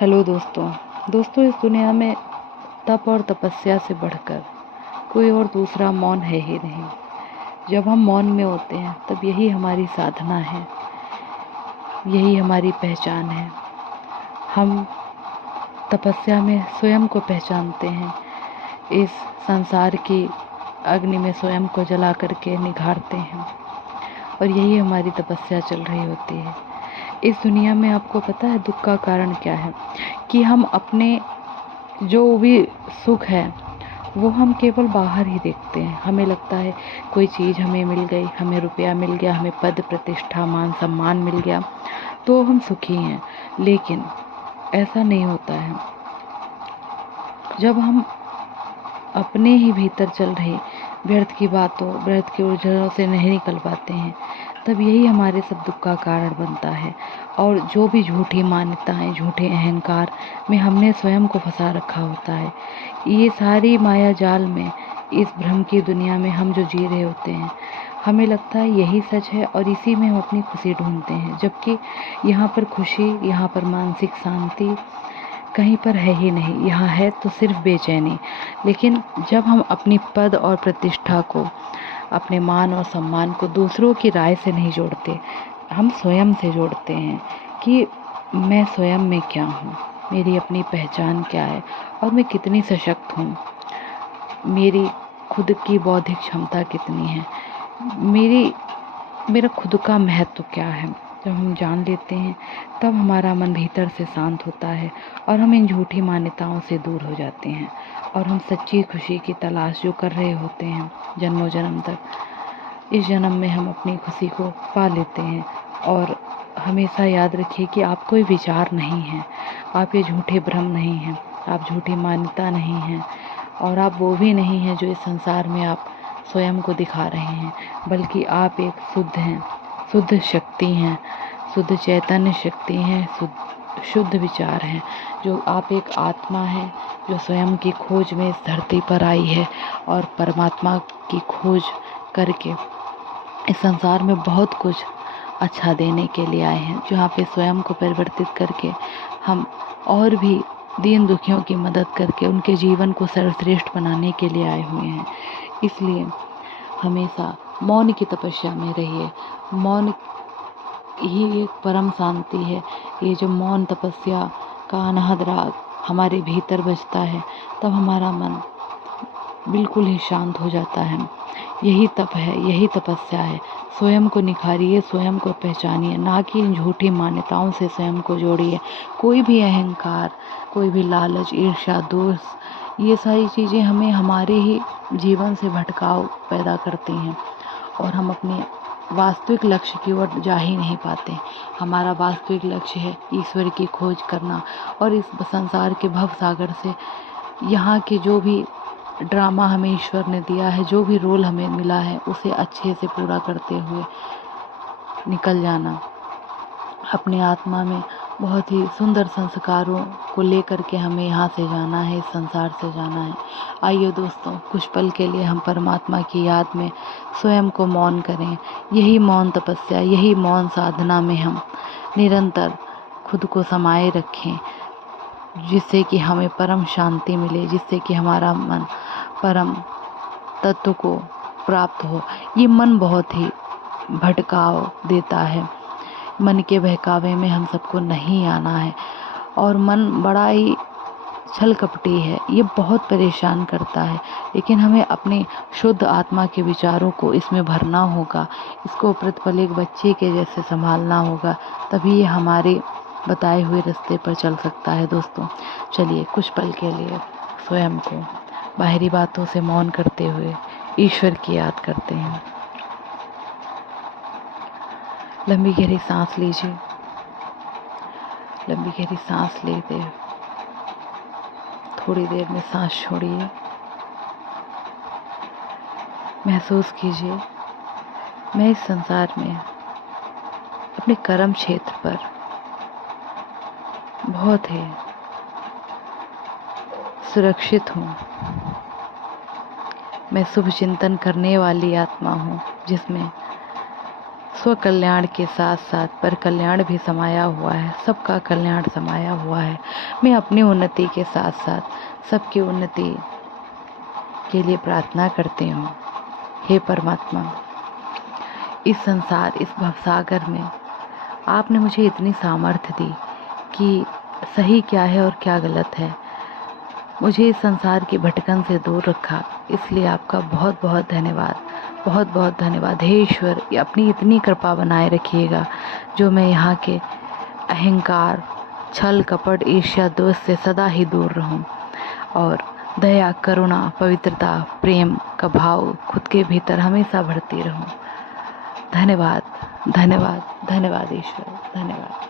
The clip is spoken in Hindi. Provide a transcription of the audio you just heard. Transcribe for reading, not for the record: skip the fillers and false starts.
हेलो दोस्तों। इस दुनिया में तप और तपस्या से बढ़कर कोई और दूसरा मौन है ही नहीं। जब हम मौन में होते हैं तब यही हमारी साधना है, यही हमारी पहचान है। हम तपस्या में स्वयं को पहचानते हैं, इस संसार की अग्नि में स्वयं को जला करके निखारते हैं और यही हमारी तपस्या चल रही होती है। इस दुनिया में आपको पता है दुख का कारण क्या है? कि हम अपने जो भी सुख है वो हम केवल बाहर ही देखते हैं। हमें लगता है कोई चीज़ हमें मिल गई, हमें रुपया मिल गया, हमें पद प्रतिष्ठा मान सम्मान मिल गया तो हम सुखी हैं, लेकिन ऐसा नहीं होता है। जब हम अपने ही भीतर चल रही व्यर्थ की बातों, व्यर्थ की उलझनों से नहीं निकल पाते हैं, तब यही हमारे सब दुख का कारण बनता है। और जो भी झूठी मान्यताएं, झूठे अहंकार में हमने स्वयं को फंसा रखा होता है, ये सारी माया जाल में, इस भ्रम की दुनिया में हम जो जी रहे होते हैं, हमें लगता है यही सच है और इसी में हम अपनी खुशी ढूंढते हैं। जबकि यहाँ पर खुशी, यहाँ पर मानसिक शांति कहीं पर है ही नहीं। यहाँ है तो सिर्फ बेचैनी। लेकिन जब हम अपनी पद और प्रतिष्ठा को, अपने मान और सम्मान को दूसरों की राय से नहीं जोड़ते, हम स्वयं से जोड़ते हैं कि मैं स्वयं में क्या हूँ, मेरी अपनी पहचान क्या है और मैं कितनी सशक्त हूँ, मेरी खुद की बौद्धिक क्षमता कितनी है, मेरा खुद का महत्व क्या है। जब हम जान लेते हैं तब हमारा मन भीतर से शांत होता है और हम इन झूठी मान्यताओं से दूर हो जाते हैं और हम सच्ची खुशी की तलाश जो कर रहे होते हैं जन्मों जन्म तक, इस जन्म में हम अपनी खुशी को पा लेते हैं। और हमेशा याद रखिए कि आप कोई विचार नहीं हैं, आप ये झूठे भ्रम नहीं हैं, आप झूठी मान्यता नहीं हैं और आप वो भी नहीं हैं जो इस संसार में आप स्वयं को दिखा रहे हैं, बल्कि आप एक शुद्ध हैं, शुद्ध शक्ति हैं, शुद्ध चैतन्य शक्ति हैं, शुद्ध विचार हैं। जो आप एक आत्मा है जो स्वयं की खोज में इस धरती पर आई है और परमात्मा की खोज करके इस संसार में बहुत कुछ अच्छा देने के लिए आए हैं। जहाँ पे स्वयं को परिवर्तित करके हम और भी दीन दुखियों की मदद करके उनके जीवन को सर्वश्रेष्ठ बनाने के लिए आए हुए हैं। इसलिए हमेशा मौन की तपस्या में रहिए। मौन ही एक परम शांति है। ये जो मौन तपस्या का अनहद राग हमारे भीतर बजता है तब हमारा मन बिल्कुल ही शांत हो जाता है। यही तप है, यही तपस्या है। स्वयं को निखारिए, स्वयं को पहचानिए, ना कि इन झूठी मान्यताओं से स्वयं को जोड़िए। कोई भी अहंकार, कोई भी लालच, ईर्ष्या, दोष, ये सारी चीज़ें हमें हमारे ही जीवन से भटकाव पैदा करती हैं और हम अपने वास्तविक लक्ष्य की ओर जा ही नहीं पाते। हमारा वास्तविक लक्ष्य है ईश्वर की खोज करना और इस संसार के भव सागर से यहाँ के जो भी ड्रामा हमें ईश्वर ने दिया है, जो भी रोल हमें मिला है, उसे अच्छे से पूरा करते हुए निकल जाना। अपने आत्मा में बहुत ही सुंदर संस्कारों को लेकर के हमें यहाँ से जाना है, इस संसार से जाना है। आइए दोस्तों, कुछ पल के लिए हम परमात्मा की याद में स्वयं को मौन करें। यही मौन तपस्या, यही मौन साधना में हम निरंतर खुद को समाये रखें, जिससे कि हमें परम शांति मिले, जिससे कि हमारा मन परम तत्व को प्राप्त हो। ये मन बहुत ही भटकाव देता है, मन के बहकावे में हम सबको नहीं आना है और मन बड़ा ही छल कपटी है, ये बहुत परेशान करता है। लेकिन हमें अपने शुद्ध आत्मा के विचारों को इसमें भरना होगा, इसको प्रतिपल एक बच्चे के जैसे संभालना होगा, तभी ये हमारे बताए हुए रास्ते पर चल सकता है। दोस्तों चलिए कुछ पल के लिए स्वयं को बाहरी बातों से मौन करते हुए ईश्वर की याद करते हैं। लंबी गहरी सांस लीजिए, लंबी गहरी सांस लेते थोड़ी देर में सांस छोड़िए। महसूस कीजिए मैं इस संसार में अपने कर्म क्षेत्र पर बहुत ही सुरक्षित हूँ। मैं शुभ चिंतन करने वाली आत्मा हूँ जिसमें स्व कल्याण के साथ साथ पर कल्याण भी समाया हुआ है, सबका कल्याण समाया हुआ है। मैं अपनी उन्नति के साथ साथ सबकी उन्नति के लिए प्रार्थना करती हूँ। हे परमात्मा, इस संसार, इस भवसागर में आपने मुझे इतनी सामर्थ्य दी कि सही क्या है और क्या गलत है, मुझे इस संसार की भटकन से दूर रखा, इसलिए आपका बहुत बहुत धन्यवाद, बहुत बहुत धन्यवाद। हे ईश्वर, अपनी इतनी कृपा बनाए रखिएगा जो मैं यहाँ के अहंकार, छल कपट, ईर्ष्या, दोष से सदा ही दूर रहूं और दया, करुणा, पवित्रता, प्रेम का भाव खुद के भीतर हमेशा बढ़ती रहूं। धन्यवाद, धन्यवाद, धन्यवाद ईश्वर, धन्यवाद।